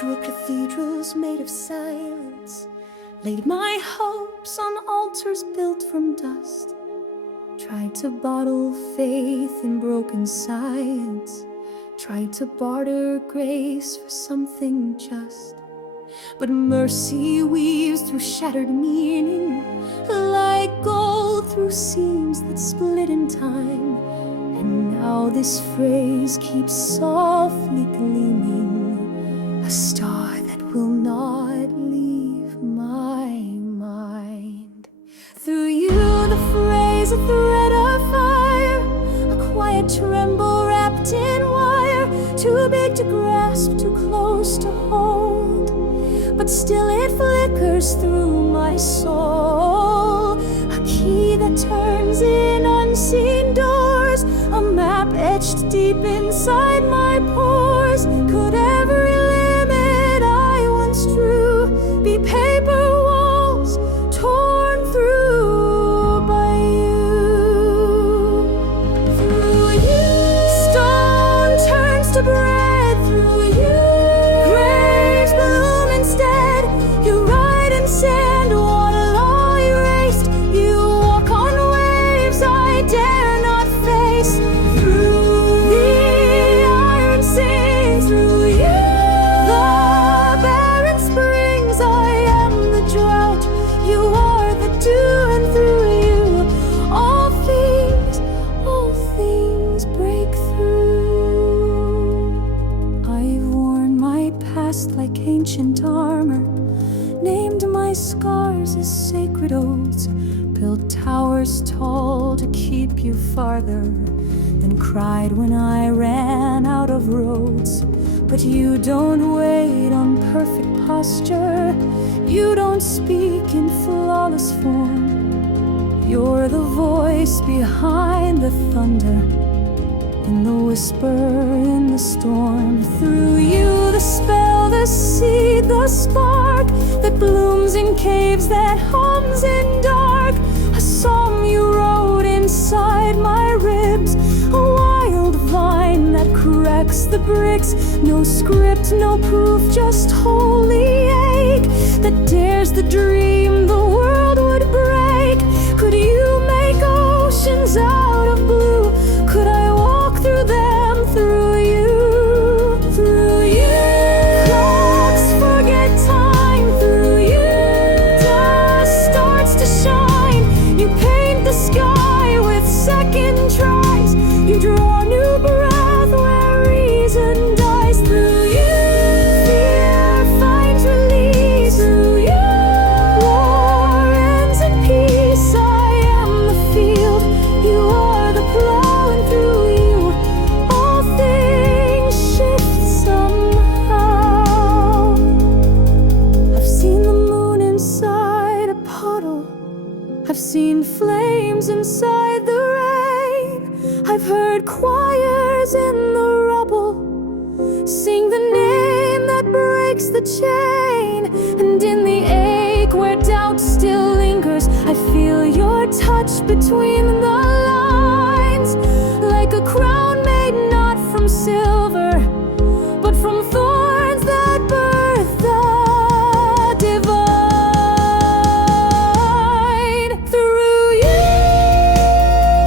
through cathedrals made of silence, laid my hopes on altars built from dust, tried to bottle faith in broken science, tried to barter grace for something just. But mercy weaves through shattered meaning, like gold through seams that split in time. And now this phrase keeps softly gleaming, a star that will not leave my mind. Through you the phrase, a thread of fire, a quiet tremble wrapped in wire, too big to grasp, too close to hold, but still it flickers through my soul. A key that turns in unseen doors, a map etched deep inside my pores. Could every limit I once drew be paper walls torn through by you? Through you, stone turns to bread. Through you, graves bloom instead. You write in sand what law erased. You walk on waves I dare not face. Through the iron sings. Through you, the barren springs. I am the drought, you are the dew. And through you all things break through. I've worn my past like ancient armor, named my scars as sacred oaths, built towers tall to keep you farther, then cried when I ran out of roads. But you don't wait on perfect posture, you don't speak in flawless form. You're the voice behind the thunder, in the whisper, in the storm. Through you the spell, the seed, the spark that blooms in caves, that hums in dark. A psalm you wrote inside my ribs, a wild vine that cracks the bricks. No script, no proof, just holy ache that dares the dream the world would break. Could you make oceans out of blue? Could I walk through them? Through you, through you, clocks forget time. Through you, dust starts to shine. You paint the sky with second tries. You draw new breath where reason dies. Through you, fear finds release. Through you, war ends in peace. I am the field, you are the plow. And through you all things shift somehow. I've seen the moon inside a puddle, I've seen flames inside the rain. I've heard choirs in the rubble sing the name that breaks the chain. And in the ache where doubt still lingers, I feel your touch between the lines, like a crown made not from silver, but from thorns that birth the divine. Through you,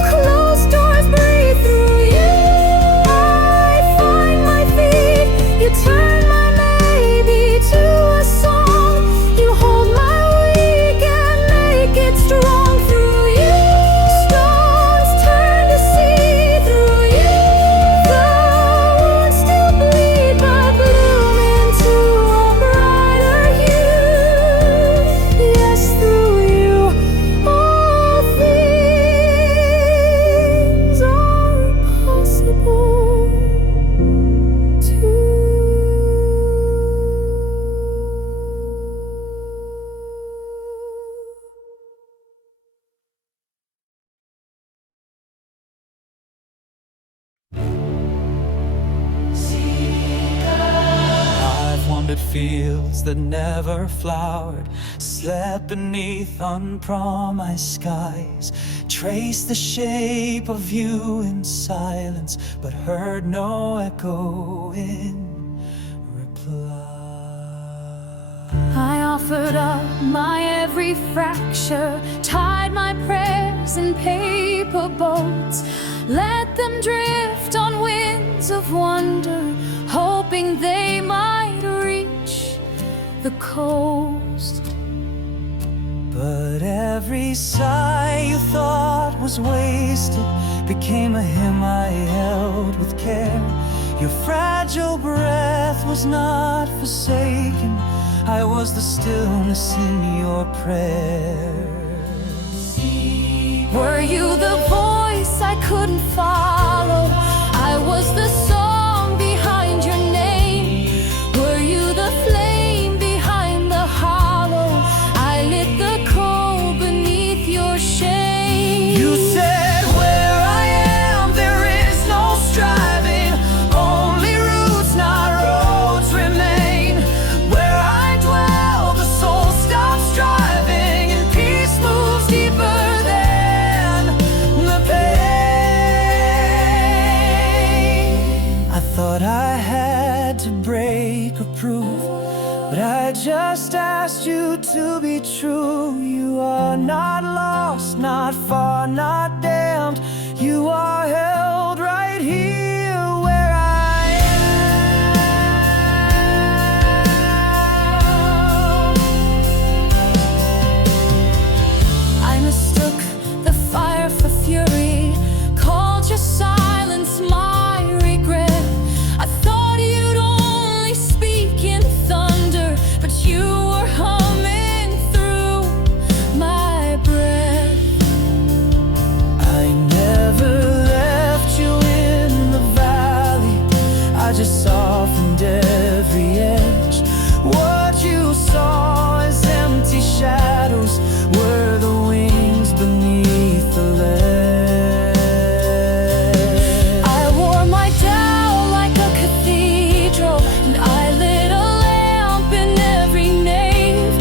closed doors breathe. Through you, I find my feet. You turn my maybe to a song. You hold my weak and make it strong. Through you, stones turn to sea. Through you, the wounds still bleed, but bloom into a brighter hue. Yes, through you, all things are possible too. I've wandered fields that never flowered, slept beneath unpromised skies, traced the shape of you in silence, but heard no echo in reply. offered up my every fracture, tied my prayers in paper boats, let them drift on winds of wonder, hoping they might reach the coast. But every sigh you thought was wasted became a hymn I held with care. Your fragile breath was not forsaken, I was the stillness in your prayer. Were you the voice I couldn't follow? I was the song behind your name. Were you the flame behind the hollow? I lit the coal beneath your shade. You said, where I am there is no striving, only roots, not roads remain. Where I dwell the soul stops striving, and peace moves deeper than the pain. I thought I had to break or prove, but I just asked you to be true. You are not lost, not far, not damned. You are held right here where I am. I mistook the fire for fury, called your silence my regret. I thought you'd only speak in thunder, but you were humming through my breath. I never left you in the valley, I just softened every edge. What you saw as empty shadows were the wings beneath the ledge. I wore my doubt like a cathedral, and I lit a lamp in every nave.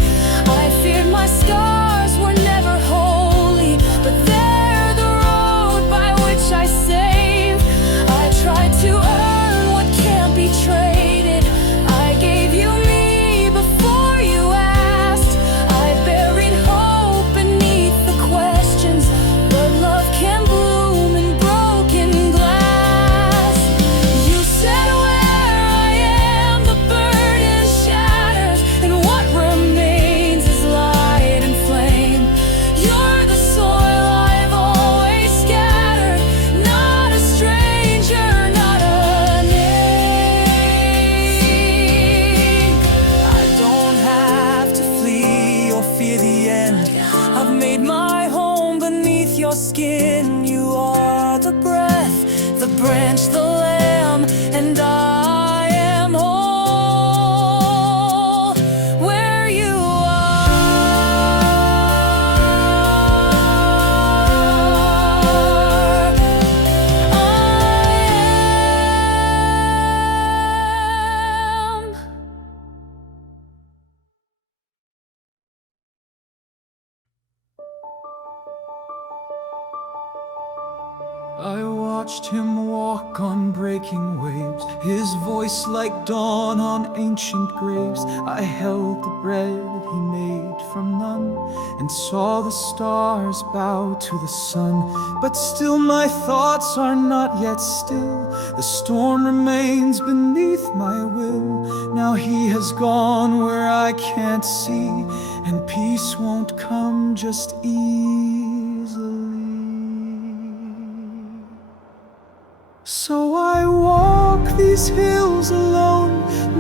I feared my scars were never holy, but they're the road by which I save. I tried to earn what can't be traded. I gave you me before you asked. I buried hope beneath the questions, but love can bloom in broken glass. You said, where I am the burden shatters, and what remains is light and flame. You're the soil I've always scattered, not a stranger, not a name. I don't have to flee or fear the end. I've made my home beneath your skin. You are the breath, the branch, the lamb, and I am whole where you are. I am. I watched him walk on breaking waves, his voice like dawn on ancient graves. I held the bread he made from none, and saw the stars bow to the sun. But still my thoughts are not yet still, the storm remains beneath my will. Now he has gone where I can't see, and peace won't come just easily. So I walk these hills alone,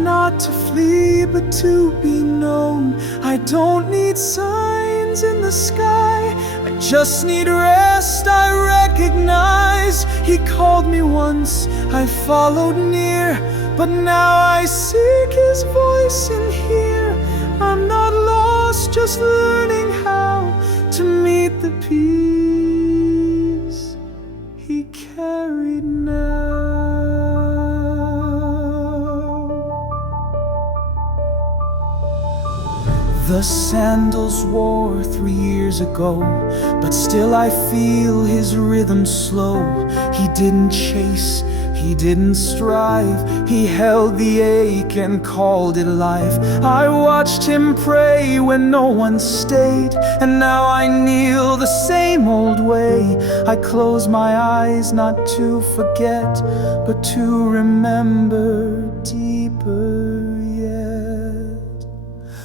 not to flee but to be known. I don't need signs in the sky, I just need rest. I recognize he called me once, I followed near, but now I seek his voice and hear. I'm not lost, just learning how to meet the peace he carried now. The sandals wore 3 years ago, but still I feel his rhythm slow. He didn't chase, he He didn't strive, he held the ache and called it life. I watched him pray when no one stayed, and now I kneel the same old way. I close my eyes not to forget, but to remember deeper yet.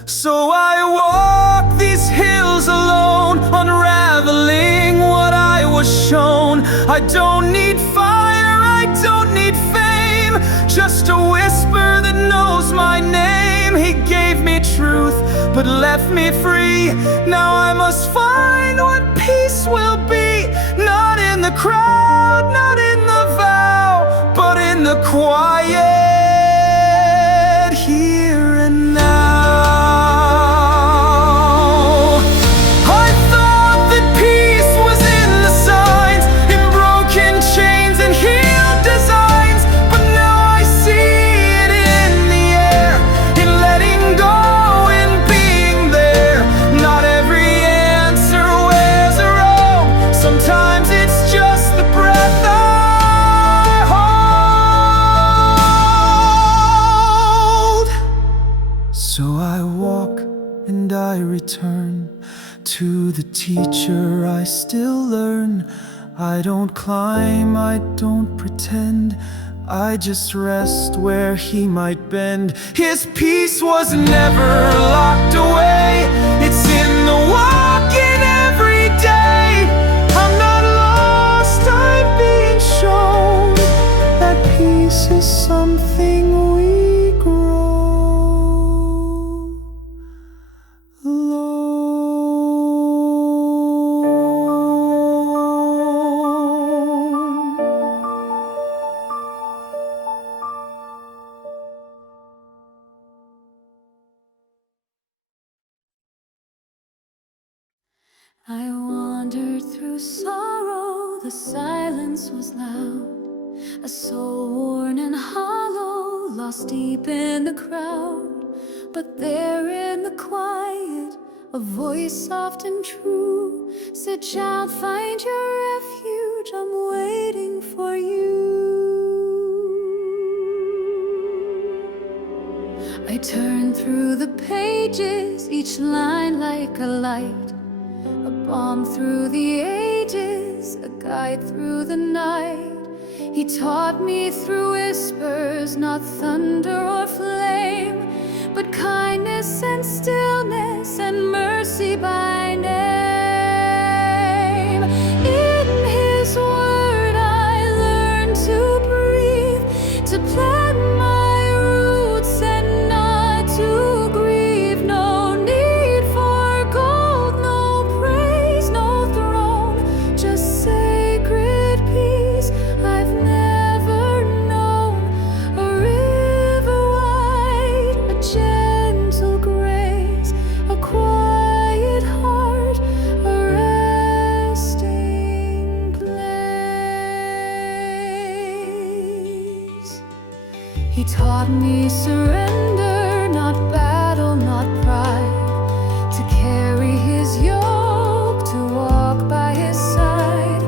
So I walk these hills alone, unraveling what I was shown. I don't need fire, I don't need fame, just a whisper that knows my name. He gave me truth, but left me free. Now I must find what peace will be, not in the crowd, not in the vow, but in the quiet here and now. So I walk and I return to the teacher I still learn. I don't climb, I don't pretend, I just rest where he might bend. His peace was never locked away, it's in the walking every day. I'm not lost, I'm being shown that peace is something we grow. I wandered through sorrow, the silence was loud. A soul worn and hollow, lost deep in the crowd. But there in the quiet, a voice soft and true said, "Child, find your refuge, I'm waiting for you." I turned through the pages, each line like a light, a balm through the ages, a guide through the night. He taught me through whispers, not thunder or flame, but kindness and stillness and mercy by name. In his word I learned to breathe, to plant my roots and not to grieve. No need for gold, no praise, no throne, just sacred peace I've never known. A river wide, a gentle grace, a quiet heart, a resting place. He taught me surrender, not battle, not pride, to carry his yoke, to walk by his side.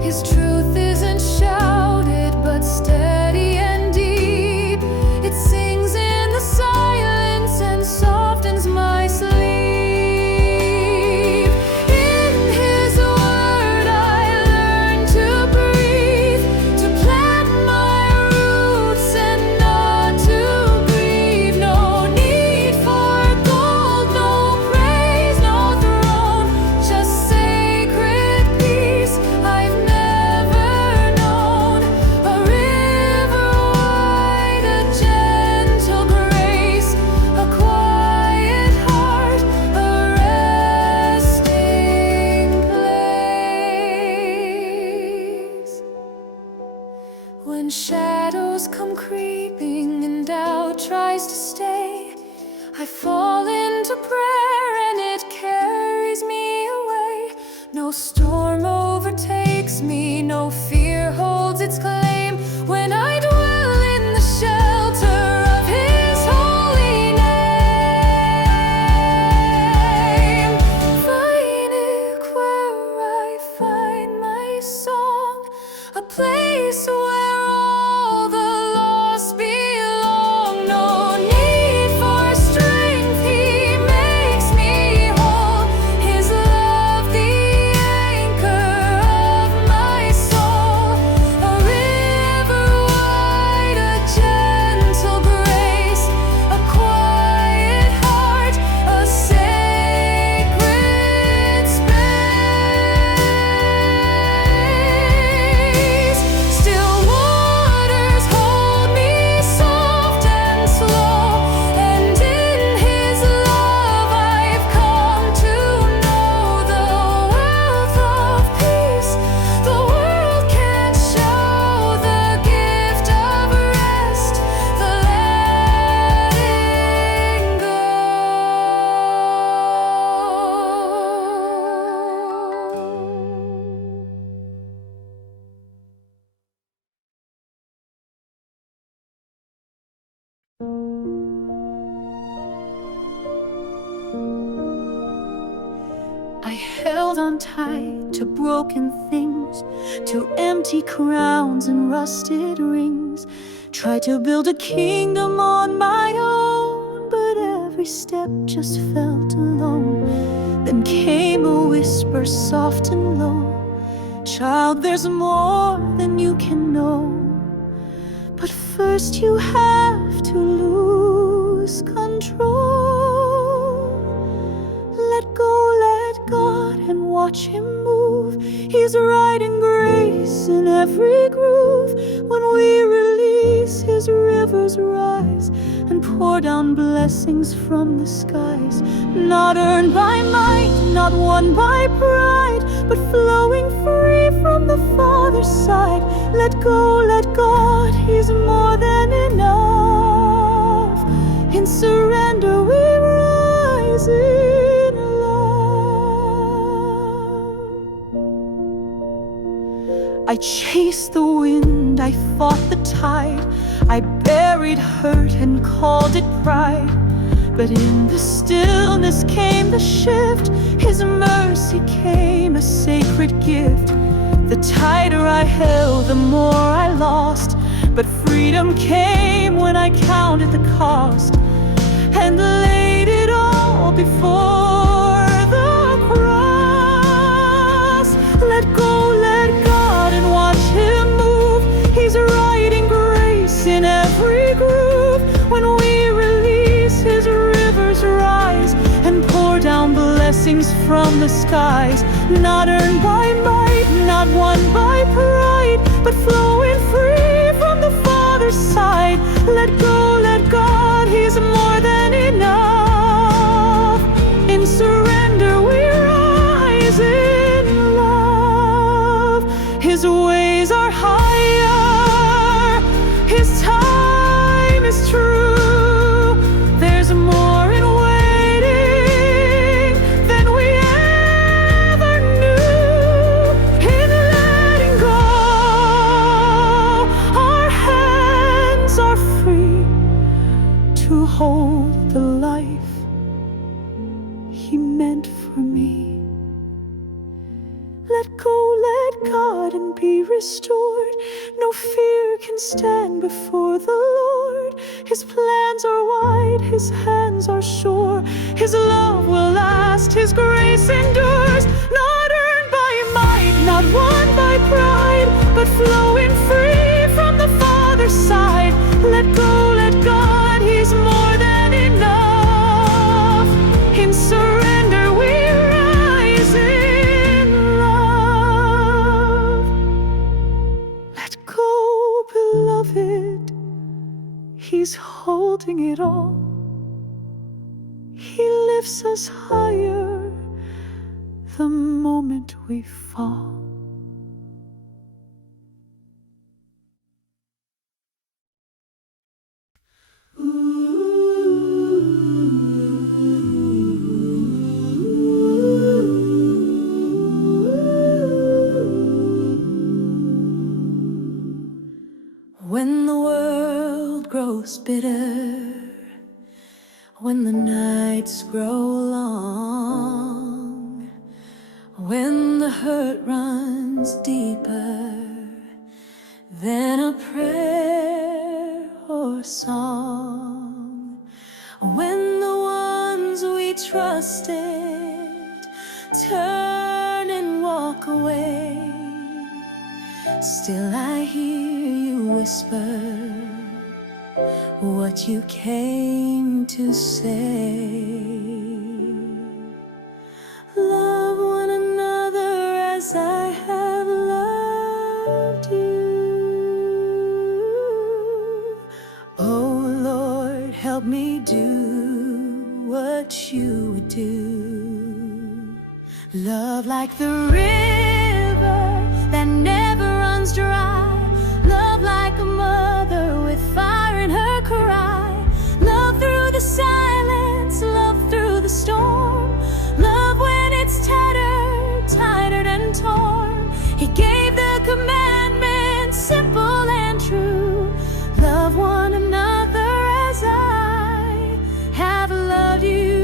His truth isn't shouted, but steady and deep. It sings in the silence and softens my sleep. In his word I learned to breathe, to plant my roots and not to grieve. No need for gold, no praise, no throne, just sacred peace I've never known. A river wide, a gentle grace, a quiet heart, a resting place. When shadows come creeping and doubt tries to stay, I fall into prayer and it carries me away. No storm overtakes me, no fear holds its claim, when I dwell in the shelter of his holy name. Find where I find my song, a place where all untied to broken things, to empty crowns and rusted rings. Tried to build a kingdom on my own, but every step just felt alone. Then came a whisper soft and low, "Child, there's more than you can know. But first you have to lose control. Let go, let God, and watch Him move. He's writing grace in every groove. When we release, His rivers rise and pour down blessings from the skies. Not earned by might, not won by pride, but flowing free from the Father's side. Let go, let God, He's more than enough. In surrender we rise in love. I chased the wind, I fought the tide, I buried hurt and called it pride. But in the stillness came the shift. His mercy came, a sacred gift. The tighter I held, the more I lost. But freedom came when I counted the cost and laid it all before the cross. Let go, let God, and watch Him move. He's writing grace in every groove. When we release, His rivers rise and pour down blessings from the skies. Not earned by might, not won by pride, but flowing free from the Father's side. Let go, let God, He's more than enough. In surrender we rise in love. His ways are higher, His time is true. There's more in waiting than we ever knew. In letting go, our hands are free to hold the life He meant for me. Let go, let God, and be restored. No fear can stand before the Lord. His plans are wide, His hands are sure. His love will last, His grace endures. Not earned by might, not won by pride, but flowing free from the Father's side. Let go, let God, He's more than enough. In surrender we rise in love. Let go, beloved, He's holding it all. He lifts us higher the moment we fall. When the world grows bitter, when the nights grow long, when the hurt runs deeper than a prayer or a song, when the ones we trusted turn and walk away, still I hear you whisper what you came to say. Love one another as I have loved you. Oh Lord, help me do what you would do. Love like the river that never runs dry. Love like a mother with fire in her cry. Love through the silence, love through the storm. Love when it's tattered, tired and torn. He gave the commandment, simple and true. Love one another as I have loved you.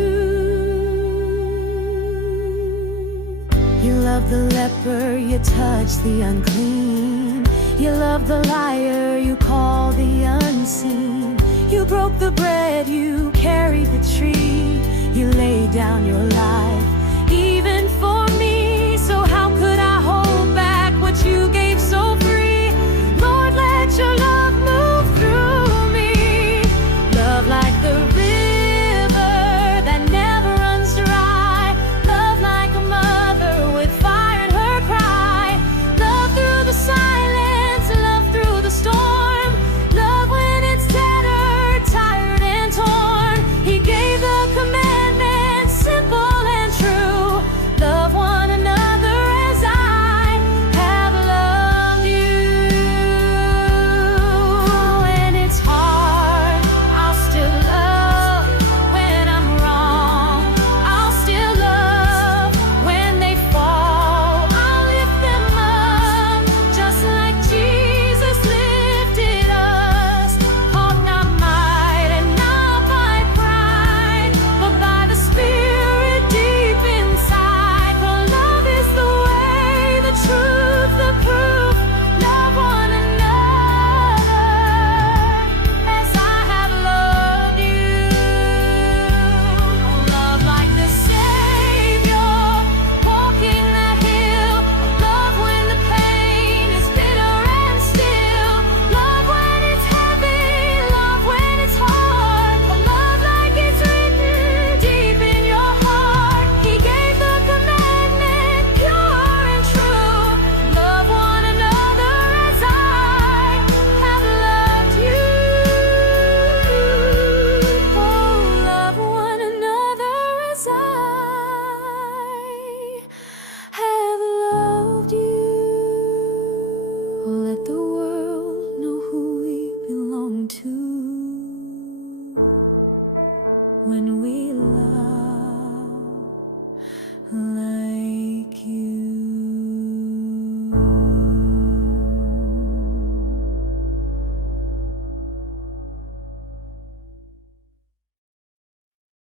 Your the leper, you touch the unclean. You love the liar, you call the unseen. You broke the bread, you carried the tree. You laid down your life, even for me. So how could I hold back what you gave so free? Lord, let your love move through me. Love like the river that never runs dry. Love like a mother with fire in her cry. Love through the silence, love through the storm. Love when it's tattered, tired and torn. He gave the commandment, simple and true. Love one another as I have loved you. When it's hard, I'll still love. When I'm wrong, I'll still love. When they fall, I'll lift them up. Just like Jesus lifted us. Called not might and not by pride, but by the Spirit deep inside. For love is the way, the truth, the proof. Love one another as I have loved you. Love like the Savior walking that hill. Love when the pain is bitter and still. Love when it's heavy, love when it's hard. Love like it's written deep in your heart. He gave the commandment, pure and true. Love one another as I have loved you. Oh, love one another as I have loved you. Oh, let the world know who we belong to when we love.